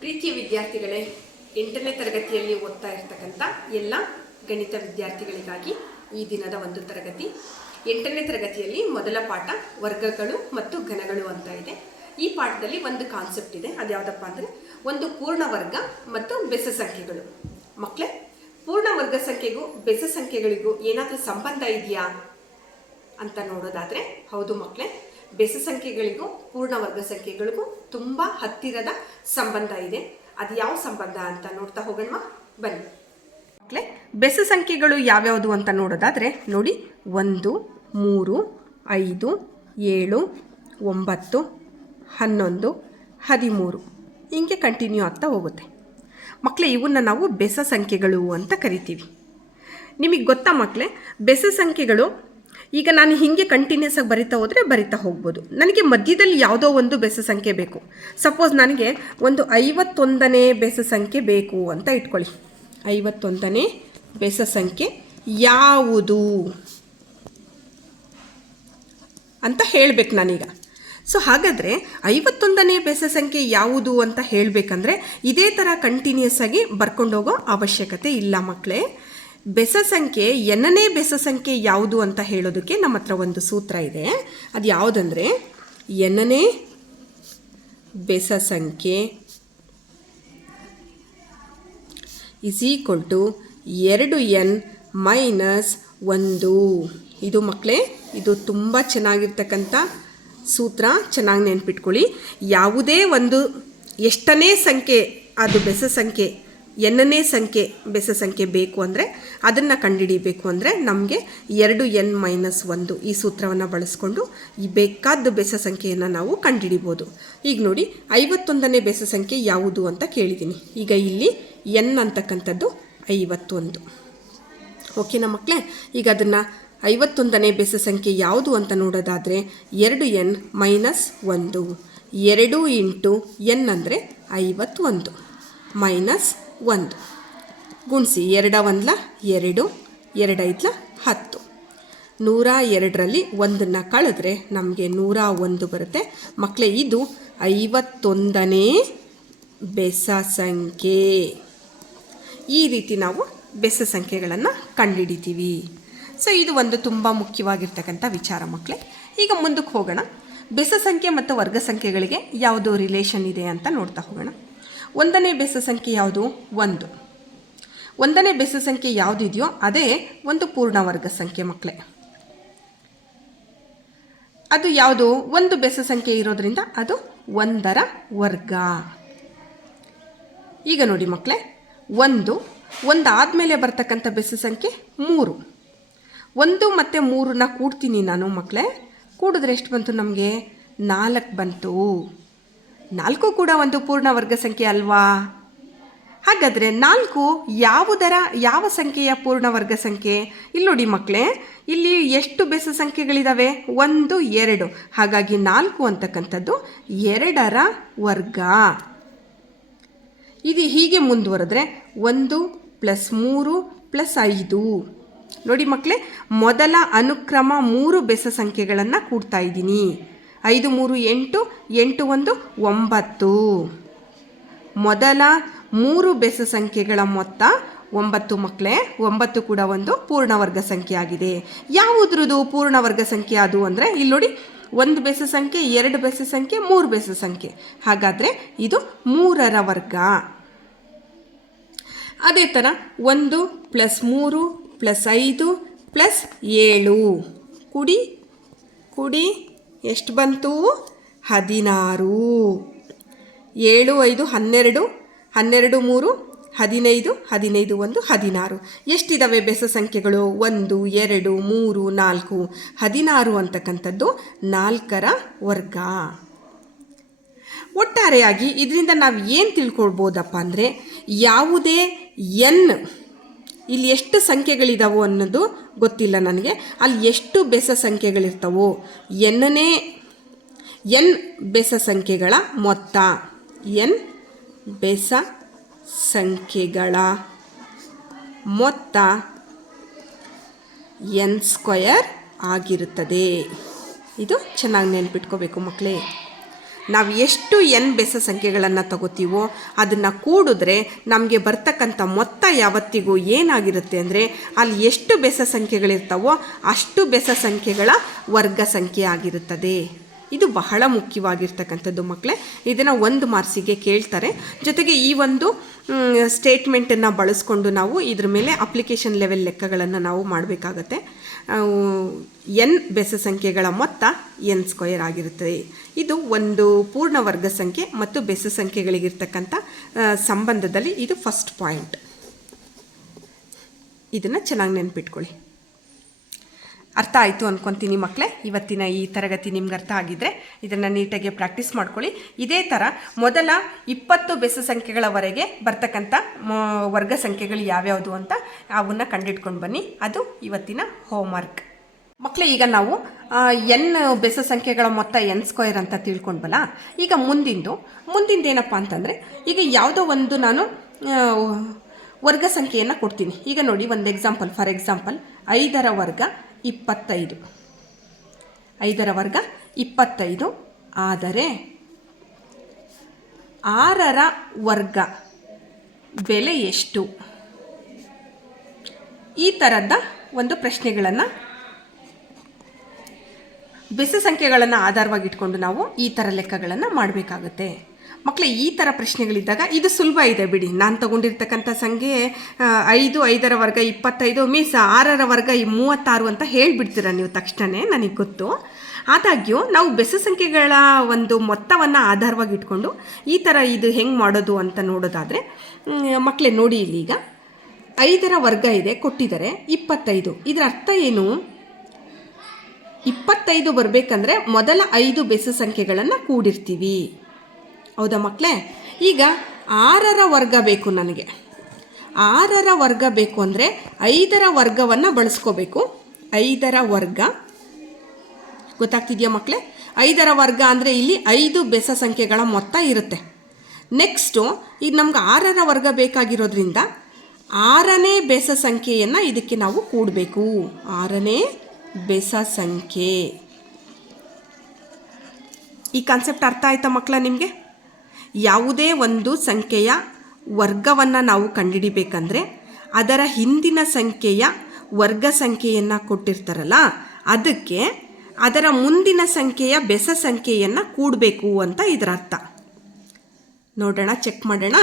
ಪ್ರೀತಿಯ ವಿದ್ಯಾರ್ಥಿಗಳೇ, 8ನೇ ತರಗತಿಯಲ್ಲಿ ಓದ್ತಾ ಇರ್ತಕ್ಕಂಥ ಎಲ್ಲ ಗಣಿತ ವಿದ್ಯಾರ್ಥಿಗಳಿಗಾಗಿ ಈ ದಿನದ ಒಂದು ತರಗತಿ. 8ನೇ ತರಗತಿಯಲ್ಲಿ ಮೊದಲ ಪಾಠ ವರ್ಗಗಳು ಮತ್ತು ಘನಗಳು ಅಂತ ಇದೆ. ಈ ಪಾಠದಲ್ಲಿ ಒಂದು ಕಾನ್ಸೆಪ್ಟ್ ಇದೆ. ಅದು ಯಾವುದಪ್ಪ ಅಂದರೆ ಒಂದು ಪೂರ್ಣ ವರ್ಗ ಮತ್ತು ಬೆಸ ಸಂಖ್ಯೆಗಳು. ಮಕ್ಕಳೇ, ಪೂರ್ಣ ವರ್ಗ ಸಂಖ್ಯೆಗೂ ಬೆಸ ಸಂಖ್ಯೆಗಳಿಗೂ ಏನಾದರೂ ಸಂಬಂಧ ಇದೆಯಾ ಅಂತ ನೋಡೋದಾದರೆ ಹೌದು ಮಕ್ಕಳೇ, ಬೆಸ ಸಂಖ್ಯೆಗಳಿಗೂ ಪೂರ್ಣ ವರ್ಗ ಸಂಖ್ಯೆಗಳಿಗೂ ತುಂಬ ಹತ್ತಿರದ ಸಂಬಂಧ ಇದೆ. ಅದು ಯಾವ ಸಂಬಂಧ ಅಂತ ನೋಡ್ತಾ ಹೋಗೋಣ ಬನ್ನಿ ಮಕ್ಕಳೇ. ಬೆಸ ಸಂಖ್ಯೆಗಳು ಯಾವ್ಯಾವುದು ಅಂತ ನೋಡೋದಾದರೆ ನೋಡಿ, 1, 3, 5, 7, 9, 11, 13 ಹಿಂಗೆ ಕಂಟಿನ್ಯೂ ಆಗ್ತಾ ಹೋಗುತ್ತೆ ಮಕ್ಕಳೇ. ಇವನ್ನ ನಾವು ಬೆಸ ಸಂಖ್ಯೆಗಳು ಅಂತ ಕರಿತೀವಿ. ನಿಮಗೆ ಗೊತ್ತಾ ಮಕ್ಕಳೇ, ಬೆಸ ಸಂಖ್ಯೆಗಳು ಈಗ ನಾನು ಹೀಗೆ ಕಂಟಿನ್ಯೂಸ್ ಆಗಿ ಬರಿತಾ ಹೋಗ್ಬೋದು. ನನಗೆ ಮಧ್ಯದಲ್ಲಿ ಯಾವುದೋ ಒಂದು ಬೆಸ ಸಂಖ್ಯೆ ಬೇಕು. ಸಪೋಸ್ ನನಗೆ ಒಂದು 51ನೇ ಬೆಸ ಸಂಖ್ಯೆ ಬೇಕು ಅಂತ ಇಟ್ಕೊಳ್ಳಿ. 51ನೇ ಬೆಸ ಸಂಖ್ಯೆ ಯಾವುದು ಅಂತ ಹೇಳಬೇಕು ನಾನೀಗ. ಸೊ ಹಾಗಾದರೆ 51ನೇ ಬೆಸ ಸಂಖ್ಯೆ ಯಾವುದು ಅಂತ ಹೇಳಬೇಕಂದ್ರೆ ಇದೇ ಥರ ಕಂಟಿನ್ಯೂಸ್ ಆಗಿ ಬರ್ಕೊಂಡೋಗೋ ಅವಶ್ಯಕತೆ ಇಲ್ಲ ಮಕ್ಕಳೇ. ಬೆಸ ಸಂಖ್ಯೆ ಎನ್ನನೇ ಬೆಸ ಸಂಖ್ಯೆ ಯಾವುದು ಅಂತ ಹೇಳೋದಕ್ಕೆ ನಮ್ಮ ಹತ್ರ ಒಂದು ಸೂತ್ರ ಇದೆ. ಅದು ಯಾವುದಂದರೆ ಎನ್ನನೇ ಬೆಸ ಸಂಖ್ಯೆ is equal to 2n minus 1. ಇದು ಮಕ್ಕಳೇ, ಇದು ತುಂಬ ಚೆನ್ನಾಗಿರ್ತಕ್ಕಂಥ ಸೂತ್ರ. ಚೆನ್ನಾಗಿ ನೆನ್ಪಿಟ್ಕೊಳ್ಳಿ. ಯಾವುದೇ ಒಂದು ಎಷ್ಟನೇ ಸಂಖ್ಯೆ ಅದು ಬೆಸ ಸಂಖ್ಯೆ ಎನ್ನನೇ ಸಂಖ್ಯೆ ಬೆಸ ಸಂಖ್ಯೆ ಬೇಕು ಅಂದರೆ ಅದನ್ನು ಕಂಡುಹಿಡಿಬೇಕು ಅಂದರೆ ನಮಗೆ 2n ಮೈನಸ್ 1 ಈ ಸೂತ್ರವನ್ನು ಬಳಸ್ಕೊಂಡು ಈ ಬೇಕಾದ ಬೆಸ ಸಂಖ್ಯೆಯನ್ನು ನಾವು ಕಂಡುಹಿಡಿಬೋದು. ಈಗ ನೋಡಿ, 51ನೇ ಬೆಸ ಸಂಖ್ಯೆ ಯಾವುದು ಅಂತ ಕೇಳಿದ್ದೀನಿ. ಈಗ ಇಲ್ಲಿ n ಅಂತಕ್ಕಂಥದ್ದು 51. ಓಕೆನಾ ಮಕ್ಕಳೇ? ಈಗ ಅದನ್ನು 51ನೇ ಬೆಸ ಸಂಖ್ಯೆ ಯಾವುದು ಅಂತ ನೋಡೋದಾದರೆ 2n ಮೈನಸ್ 1. 2 ಇಂಟು n ಅಂದರೆ 51 ಮೈನಸ್ 1 ಗುಣಿಸಿ 2 1 2, 2 5 10. 102ರಲ್ಲಿ 1ನ್ನು ಕಳೆದ್ರೆ ನಮಗೆ 101 ಬರುತ್ತೆ ಮಕ್ಕಳೇ. ಇದು 51ನೇ ಬೆಸ ಸಂಖ್ಯೆ. ಈ ರೀತಿ ನಾವು ಬೆಸ ಸಂಖ್ಯೆಗಳನ್ನು ಕಂಡುಹಿಡಿತೀವಿ. ಸೊ ಇದು ಒಂದು ತುಂಬ ಮುಖ್ಯವಾಗಿರ್ತಕ್ಕಂಥ ವಿಚಾರ ಮಕ್ಕಳೇ. ಈಗ ಮುಂದಕ್ಕೆ ಹೋಗೋಣ. ಬೆಸ ಸಂಖ್ಯೆ ಮತ್ತು ವರ್ಗ ಸಂಖ್ಯೆಗಳಿಗೆ ಯಾವುದು ರಿಲೇಷನ್ ಇದೆ ಅಂತ ನೋಡ್ತಾ ಹೋಗೋಣ. 1ನೇ ಬೆಸ ಸಂಖ್ಯೆ ಯಾವುದು? 1. 1ನೇ ಬೆಸ ಸಂಖ್ಯೆ ಯಾವುದು ಇದೆಯೋ ಅದೇ ಒಂದು ಪೂರ್ಣ ವರ್ಗ ಸಂಖ್ಯೆ ಮಕ್ಕಳೇ. ಅದು ಯಾವುದು? ಒಂದು ಬೆಸ ಸಂಖ್ಯೆ ಇರೋದ್ರಿಂದ ಅದು 1ರ ವರ್ಗ. ಈಗ ನೋಡಿ ಮಕ್ಕಳೇ, 1 ಆದಮೇಲೆ ಬರ್ತಕ್ಕಂಥ ಬೆಸ ಸಂಖ್ಯೆ 3. 1 ಮತ್ತು 3ನ ಕೂಡ್ತೀನಿ ನಾನು ಮಕ್ಕಳೇ. ಕೂಡಿದ್ರೆ ಎಷ್ಟು ಬಂತು? ನಮಗೆ 4 ಬಂತು. 4 ಕೂಡ ಒಂದು ಪೂರ್ಣ ವರ್ಗ ಸಂಖ್ಯೆ ಅಲ್ವಾ? ಹಾಗಾದರೆ 4 ಯಾವ ಸಂಖ್ಯೆಯ ಪೂರ್ಣ ವರ್ಗ ಸಂಖ್ಯೆ? ಇಲ್ಲಿ ನೋಡಿ ಮಕ್ಕಳೇ, ಇಲ್ಲಿ ಎಷ್ಟು ಬೆಸ ಸಂಖ್ಯೆಗಳಿದ್ದಾವೆ? 1, 2. ಹಾಗಾಗಿ 4 ಅಂತಕ್ಕಂಥದ್ದು 2ರ ವರ್ಗ. ಇದು ಹೀಗೆ ಮುಂದುವರೆದ್ರೆ 1 + 3 + 5. ನೋಡಿ ಮಕ್ಕಳೇ, ಮೊದಲ ಅನುಕ್ರಮ 3 ಬೆಸ ಸಂಖ್ಯೆಗಳನ್ನು ಕೂಡ್ತಾ ಇದ್ದೀನಿ. 5 3 8, 8 1 9. ಮೊದಲ 3 ಬೆಸ ಸಂಖ್ಯೆಗಳ ಮೊತ್ತ 9 ಮಕ್ಕಳೇ. 9 ಕೂಡ ಒಂದು ಪೂರ್ಣವರ್ಗ ಸಂಖ್ಯೆ ಆಗಿದೆ. ಯಾವುದ್ರದ್ದು ಪೂರ್ಣವರ್ಗ ಸಂಖ್ಯೆ ಅದು ಅಂದರೆ ಇಲ್ಲಿ ನೋಡಿ, 1 ಬೆಸ ಸಂಖ್ಯೆ, 2 ಬೆಸ ಸಂಖ್ಯೆ, 3 ಬೆಸ ಸಂಖ್ಯೆ. ಹಾಗಾದರೆ ಇದು 3ರ ವರ್ಗ. ಅದೇ ಥರ 1 + 3 + 5 + 7 ಕೂಡಿ ಎಷ್ಟು ಬಂತು? 16. 7 5 12, 12 3 15, 15 1 16. ಎಷ್ಟಿದ್ದಾವೆ ಬೆಸ ಸಂಖ್ಯೆಗಳು? 1 2 3 4. 16 ಅಂತಕ್ಕಂಥದ್ದು 4ರ ವರ್ಗ. ಒಟ್ಟಾರೆಯಾಗಿ ಇದರಿಂದ ನಾವು ಏನು ತಿಳ್ಕೊಳ್ಬೋದಪ್ಪ ಅಂದರೆ, ಯಾವುದೇ n ಇಲ್ಲಿ ಎಷ್ಟು ಸಂಖ್ಯೆಗಳಿದಾವೋ ಅನ್ನೋದು ಗೊತ್ತಿಲ್ಲ ನನಗೆ. ಅಲ್ಲಿ ಎಷ್ಟು ಬೆಸ ಸಂಖ್ಯೆಗಳಿರ್ತಾವೋ n ಬೆಸ ಸಂಖ್ಯೆಗಳ ಮೊತ್ತ, n ಬೆಸ ಸಂಖ್ಯೆಗಳ ಮೊತ್ತ n² ಆಗಿರುತ್ತದೆ. ಇದು ಚೆನ್ನಾಗಿ ನೆನ್ಪಿಟ್ಕೋಬೇಕು ಮಕ್ಕಳೇ. ನಾವು ಎಷ್ಟು ಎನ್ ಬೆಸ ಸಂಖ್ಯೆಗಳನ್ನು ತಗೋತೀವೋ ಅದನ್ನು ಕೂಡಿದ್ರೆ ನಮಗೆ ಬರ್ತಕ್ಕಂಥ ಮೊತ್ತ ಯಾವತ್ತಿಗೂ ಏನಾಗಿರುತ್ತೆ ಅಂದರೆ ಅಲ್ಲಿ ಎಷ್ಟು ಬೆಸ ಸಂಖ್ಯೆಗಳಿರ್ತಾವೋ ಅಷ್ಟು ಬೆಸ ಸಂಖ್ಯೆಗಳ ವರ್ಗ ಸಂಖ್ಯೆ ಆಗಿರುತ್ತದೆ. ಇದು ಬಹಳ ಮುಖ್ಯವಾಗಿರ್ತಕ್ಕಂಥದ್ದು ಮಕ್ಕಳೇ. ಇದನ್ನು 1 ಮಾರ್ಕ್ಸಿಗೆ ಕೇಳ್ತಾರೆ. ಜೊತೆಗೆ ಈ ಒಂದು ಸ್ಟೇಟ್ಮೆಂಟನ್ನು ಬಳಸ್ಕೊಂಡು ನಾವು ಇದ್ರ ಮೇಲೆ ಅಪ್ಲಿಕೇಶನ್ ಲೆವೆಲ್ ಲೆಕ್ಕಗಳನ್ನು ನಾವು ಮಾಡಬೇಕಾಗತ್ತೆ. ಎನ್ ಬೆಸ ಸಂಖ್ಯೆಗಳ ಮೊತ್ತ n² ಆಗಿರುತ್ತದೆ. ಇದು ಒಂದು ಪೂರ್ಣ ವರ್ಗ ಸಂಖ್ಯೆ ಮತ್ತು ಬೆಸ ಸಂಖ್ಯೆಗಳಿಗಿರ್ತಕ್ಕಂಥ ಸಂಬಂಧದಲ್ಲಿ ಇದು ಫಸ್ಟ್ ಪಾಯಿಂಟ್. ಇದನ್ನು ಚೆನ್ನಾಗಿ ನೆನ್ಪಿಟ್ಕೊಳ್ಳಿ. ಅರ್ಥ ಆಯಿತು ಅಂದ್ಕೊತೀನಿ ಮಕ್ಕಳೇ. ಇವತ್ತಿನ ಈ ತರಗತಿ ನಿಮ್ಗೆ ಅರ್ಥ ಆಗಿದ್ದರೆ ಇದನ್ನು ನೀಟಾಗಿ ಪ್ರಾಕ್ಟೀಸ್ ಮಾಡ್ಕೊಳ್ಳಿ. ಇದೇ ಥರ ಮೊದಲ 20 ಬೆಸ ಸಂಖ್ಯೆಗಳವರೆಗೆ ಬರ್ತಕ್ಕಂಥ ವರ್ಗ ಸಂಖ್ಯೆಗಳು ಯಾವ್ಯಾವುದು ಅಂತ ಅವನ್ನ ಕಂಡಿಡ್ಕೊಂಡು ಬನ್ನಿ. ಅದು ಇವತ್ತಿನ ಹೋಮ್ವರ್ಕ್ ಮಕ್ಕಳೇ. ಈಗ ನಾವು ಎನ್ ಬೆಸ ಸಂಖ್ಯೆಗಳ ಮೊತ್ತ n² ಅಂತ ತಿಳ್ಕೊಂಡ್ಬಲ್ಲ. ಈಗ ಮುಂದಿಂದೇನಪ್ಪ ಅಂತಂದರೆ, ಈಗ ಯಾವುದೋ ಒಂದು ನಾನು ವರ್ಗ ಸಂಖ್ಯೆಯನ್ನು ಕೊಡ್ತೀನಿ. ಈಗ ನೋಡಿ ಒಂದು ಎಕ್ಸಾಂಪಲ್, ಫಾರ್ ಎಕ್ಸಾಂಪಲ್ 5ರ ವರ್ಗ 25. 5ರ ವರ್ಗ 25 ಆದರೆ 6ರ ವರ್ಗ ಬೆಲೆ ಎಷ್ಟು? ಈ ಥರದ ಒಂದು ಪ್ರಶ್ನೆಗಳನ್ನು ಬೆಸ ಸಂಖ್ಯೆಗಳನ್ನು ಆಧಾರವಾಗಿಟ್ಕೊಂಡು ನಾವು ಈ ಥರ ಲೆಕ್ಕಗಳನ್ನು ಮಾಡಬೇಕಾಗುತ್ತೆ ಮಕ್ಕಳೇ. ಈ ಥರ ಪ್ರಶ್ನೆಗಳಿದ್ದಾಗ ಇದು ಸುಲಭ ಇದೆ ಬಿಡಿ. ನಾನು ತಗೊಂಡಿರ್ತಕ್ಕಂಥ ಸಂಖ್ಯೆ 5, 5ರ ವರ್ಗ 25 ಮೀನ್ಸ್ 6ರ ವರ್ಗ 36 ಅಂತ ಹೇಳಿಬಿಡ್ತೀರ ನೀವು ತಕ್ಷಣ, ನನಗೆ ಗೊತ್ತು. ಆದಾಗ್ಯೂ ನಾವು ಬೆಸ ಸಂಖ್ಯೆಗಳ ಒಂದು ಮೊತ್ತವನ್ನು ಆಧಾರವಾಗಿಟ್ಕೊಂಡು ಈ ಥರ ಇದು ಹೆಂಗೆ ಮಾಡೋದು ಅಂತ ನೋಡೋದಾದರೆ ಮಕ್ಕಳೇ ನೋಡಿ, ಇಲ್ಲೀಗ 5ರ ವರ್ಗ ಇದೆ ಕೊಟ್ಟಿದ್ದಾರೆ 25. ಇದರ ಅರ್ಥ ಏನು? 25 ಬರಬೇಕಂದ್ರೆ ಮೊದಲ 5 ಬೆಸ ಸಂಖ್ಯೆಗಳನ್ನು ಕೂಡಿರ್ತೀವಿ. ಹೌದಾ ಮಕ್ಕಳೇ? ಈಗ 6ರ ವರ್ಗ ಬೇಕು ನನಗೆ. 6ರ ವರ್ಗ ಬೇಕು ಅಂದರೆ 5ರ ವರ್ಗವನ್ನು ಬಳಸ್ಕೋಬೇಕು. 5ರ ವರ್ಗ ಗೊತ್ತಾಗ್ತಿದೆಯಾ ಮಕ್ಕಳೇ? 5ರ ವರ್ಗ ಅಂದರೆ ಇಲ್ಲಿ 5 ಬೆಸ ಸಂಖ್ಯೆಗಳ ಮೊತ್ತ ಇರುತ್ತೆ. ನೆಕ್ಸ್ಟು ಈಗ ನಮ್ಗೆ 6ರ ವರ್ಗ ಬೇಕಾಗಿರೋದ್ರಿಂದ 6ನೇ ಬೆಸ ಸಂಖ್ಯೆಯನ್ನು ಇದಕ್ಕೆ ನಾವು ಕೂಡಬೇಕು. 6ನೇ ಬೆಸ ಸಂಖ್ಯೆ. ಈ ಕಾನ್ಸೆಪ್ಟ್ ಅರ್ಥ ಆಯ್ತಾ ಮಕ್ಕಳ ನಿಮಗೆ? ಯಾವುದೇ ಒಂದು ಸಂಖ್ಯೆಯ ವರ್ಗವನ್ನು ನಾವು ಕಂಡುಹಿಡಿಬೇಕಂದ್ರೆ ಅದರ ಹಿಂದಿನ ಸಂಖ್ಯೆಯ ವರ್ಗ ಸಂಖ್ಯೆಯನ್ನು ಕೊಟ್ಟಿರ್ತಾರಲ್ಲ, ಅದಕ್ಕೆ ಅದರ ಮುಂದಿನ ಸಂಖ್ಯೆಯ ಬೆಸ ಸಂಖ್ಯೆಯನ್ನು ಕೂಡಬೇಕು ಅಂತ ಇದರ ಅರ್ಥ. ನೋಡೋಣ, ಚೆಕ್ ಮಾಡೋಣ.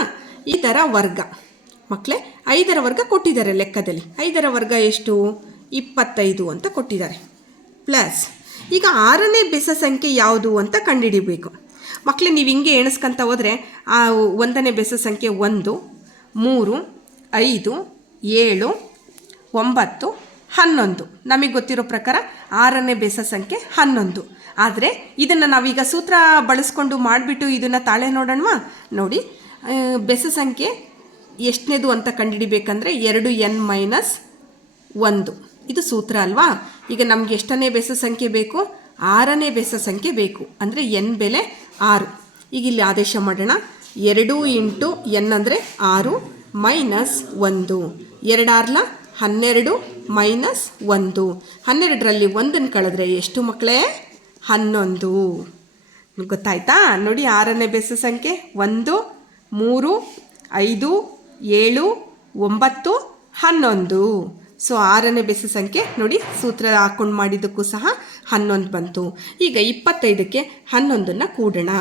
ಇದರ ವರ್ಗ ಮಕ್ಕಳೇ 5ರ ವರ್ಗ ಕೊಟ್ಟಿದ್ದಾರೆ ಲೆಕ್ಕದಲ್ಲಿ. 5ರ ವರ್ಗ ಎಷ್ಟು? 25 ಅಂತ ಕೊಟ್ಟಿದ್ದಾರೆ. ಪ್ಲಸ್ ಈಗ 6ನೇ ಬೆಸ ಸಂಖ್ಯೆ ಯಾವುದು ಅಂತ ಕಂಡುಹಿಡಿಬೇಕು ಮಕ್ಕಳೇ. ನೀವು ಹಿಂಗೆ ಎಣಿಸ್ಕೊಂತ ಹೋದರೆ 1ನೇ ಬೆಸ ಸಂಖ್ಯೆ 1, 3, 5, 7, 9, 11. ನಮಗೆ ಗೊತ್ತಿರೋ ಪ್ರಕಾರ 6ನೇ ಬೆಸ ಸಂಖ್ಯೆ 11. ಆದರೆ ಇದನ್ನು ನಾವೀಗ ಸೂತ್ರ ಬಳಸ್ಕೊಂಡು ಮಾಡಿಬಿಟ್ಟು ಇದನ್ನು ತಾಳೆ ನೋಡೋಣವಾ? ನೋಡಿ, ಬೆಸ ಸಂಖ್ಯೆ ಎಷ್ಟನೇದು ಅಂತ ಕಂಡುಹಿಡಿಬೇಕಂದ್ರೆ 2n - 1. ಇದು ಸೂತ್ರ ಅಲ್ವಾ? ಈಗ ನಮಗೆ ಎಷ್ಟನೇ ಬೆಸ ಸಂಖ್ಯೆ ಬೇಕು? 6ನೇ ಬೆಸ ಸಂಖ್ಯೆ ಬೇಕು. ಅಂದರೆ n ಬೆಲೆ 6. ಈಗ ಇಲ್ಲಿ ಆದೇಶ ಮಾಡೋಣ. 2 × n ಅಂದರೆ 6 ಮೈನಸ್ 1. 2 6 12 ಮೈನಸ್ 1. 12ರಲ್ಲಿ 1 ಕಳೆದ್ರೆ ಎಷ್ಟು ಮಕ್ಕಳೇ? 11. ಗೊತ್ತಾಯ್ತಾ? ನೋಡಿ, 6ನೇ ಬೆಸ ಸಂಖ್ಯೆ 1, 3, 5, 7, 9, 11. ಸೊ 6ನೇ ಬೆಸ ಸಂಖ್ಯೆ ನೋಡಿ, ಸೂತ್ರ ಹಾಕ್ಕೊಂಡು ಮಾಡಿದ್ದಕ್ಕೂ ಸಹ 11 ಬಂತು. ಈಗ 25ಕ್ಕೆ 11ನ್ನು ಕೂಡೋಣ.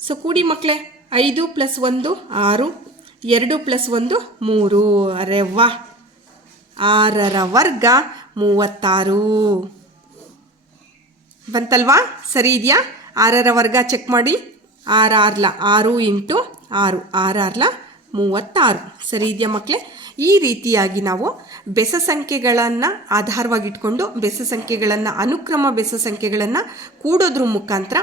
ಸೊ ಕೂಡಿ ಮಕ್ಕಳೇ. 5 + 1 6, 2 + 1 3. ಅರೆ ವಾ! 6ರ ವರ್ಗ 36 ಬಂತಲ್ವಾ? ಸರಿ ಇದೆಯಾ? 6ರ ವರ್ಗ ಚೆಕ್ ಮಾಡಿ. 6 6 6 × 6 6 36. ಸರಿ ಇದೆಯಾ ಮಕ್ಕಳೇ? ಈ ರೀತಿಯಾಗಿ ನಾವು ಬೆಸ ಸಂಖ್ಯೆಗಳನ್ನು ಆಧಾರವಾಗಿಟ್ಕೊಂಡು ಬೆಸ ಸಂಖ್ಯೆಗಳನ್ನು ಅನುಕ್ರಮ ಬೆಸ ಸಂಖ್ಯೆಗಳನ್ನು ಕೂಡೋದ್ರ ಮುಖಾಂತರ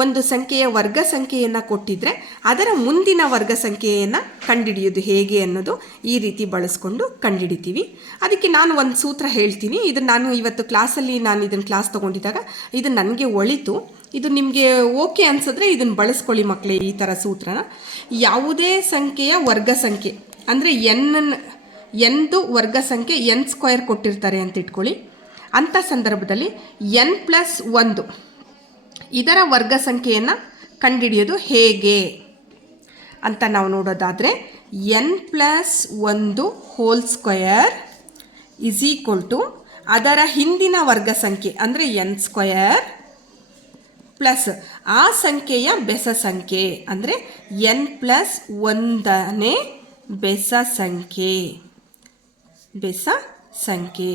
ಒಂದು ಸಂಖ್ಯೆಯ ವರ್ಗ ಸಂಖ್ಯೆಯನ್ನು ಕೊಟ್ಟಿದ್ರೆ ಅದರ ಮುಂದಿನ ವರ್ಗ ಸಂಖ್ಯೆಯನ್ನು ಕಂಡುಹಿಡಿಯೋದು ಹೇಗೆ ಅನ್ನೋದು ಈ ರೀತಿ ಬಳಸ್ಕೊಂಡು ಕಂಡುಹಿಡಿತೀವಿ. ಅದಕ್ಕೆ ನಾನು ಒಂದು ಸೂತ್ರ ಹೇಳ್ತೀನಿ. ಇದನ್ನು ನಾನು ಇವತ್ತು ಕ್ಲಾಸಲ್ಲಿ ಇದನ್ನು ಕ್ಲಾಸ್ ತೊಗೊಂಡಿದ್ದಾಗ ಇದು ನನಗೆ ಒಳಿತು. ಇದು ನಿಮಗೆ ಓಕೆ ಅನಿಸಿದ್ರೆ ಇದನ್ನು ಬಳಸ್ಕೊಳ್ಳಿ ಮಕ್ಕಳೇ. ಈ ಥರ ಸೂತ್ರನ ಯಾವುದೇ ಸಂಖ್ಯೆಯ ವರ್ಗ ಸಂಖ್ಯೆ ಅಂದರೆ ಎನ್ದು ವರ್ಗ ಸಂಖ್ಯೆ n² ಕೊಟ್ಟಿರ್ತಾರೆ ಅಂತ ಇಟ್ಕೊಳ್ಳಿ. ಅಂಥ ಸಂದರ್ಭದಲ್ಲಿ n + 1 ಇದರ ವರ್ಗ ಸಂಖ್ಯೆಯನ್ನು ಕಂಡುಹಿಡಿಯೋದು ಹೇಗೆ ಅಂತ ನಾವು ನೋಡೋದಾದರೆ n+1 whole square is equal to ಅದರ ಹಿಂದಿನ ವರ್ಗ ಸಂಖ್ಯೆ ಅಂದರೆ n² ಪ್ಲಸ್ ಆ ಸಂಖ್ಯೆಯ ಬೆಸ ಸಂಖ್ಯೆ ಅಂದರೆ n+1ನೇ ಬೆಸ ಸಂಖ್ಯೆ.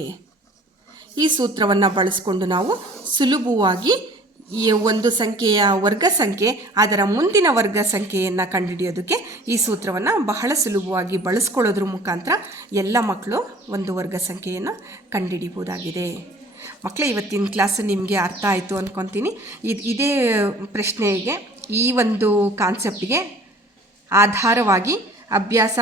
ಈ ಸೂತ್ರವನ್ನು ಬಳಸಿಕೊಂಡು ನಾವು ಸುಲಭವಾಗಿ ಈ ಒಂದು ಸಂಖ್ಯೆಯ ವರ್ಗ ಸಂಖ್ಯೆ ಅದರ ಮುಂದಿನ ವರ್ಗ ಸಂಖ್ಯೆಯನ್ನು ಕಂಡುಹಿಡಿಯೋದಕ್ಕೆ ಈ ಸೂತ್ರವನ್ನು ಬಹಳ ಸುಲಭವಾಗಿ ಬಳಸ್ಕೊಳ್ಳೋದ್ರ ಮುಖಾಂತರ ಎಲ್ಲ ಮಕ್ಕಳು ಒಂದು ವರ್ಗ ಸಂಖ್ಯೆಯನ್ನು ಕಂಡುಹಿಡಿಬೋದಾಗಿದೆ. ಮಕ್ಕಳೇ, ಇವತ್ತಿನ ಕ್ಲಾಸು ನಿಮಗೆ ಅರ್ಥ ಆಯಿತು ಅಂದ್ಕೊತೀನಿ. ಇದೇ ಪ್ರಶ್ನೆಗೆ ಈ ಒಂದು ಕಾನ್ಸೆಪ್ಟಿಗೆ ಆಧಾರವಾಗಿ ಅಭ್ಯಾಸ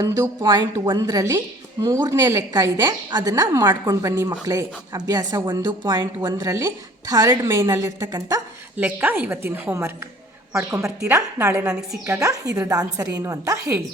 1.1ರಲ್ಲಿ 3ನೇ ಲೆಕ್ಕ ಇದೆ, ಅದನ್ನು ಮಾಡ್ಕೊಂಡು ಬನ್ನಿ ಮಕ್ಕಳೇ. ಅಭ್ಯಾಸ 1.1ರಲ್ಲಿ 3rd ಮೇನಲ್ಲಿರ್ತಕ್ಕಂಥ ಲೆಕ್ಕ ಇವತ್ತಿನ ಹೋಮ್ವರ್ಕ್ ಮಾಡ್ಕೊಂಬರ್ತೀರಾ? ನಾಳೆ ನನಗೆ ಸಿಕ್ಕಾಗ ಇದ್ರದ್ದು ಆನ್ಸರ್ ಏನು ಅಂತ ಹೇಳಿ.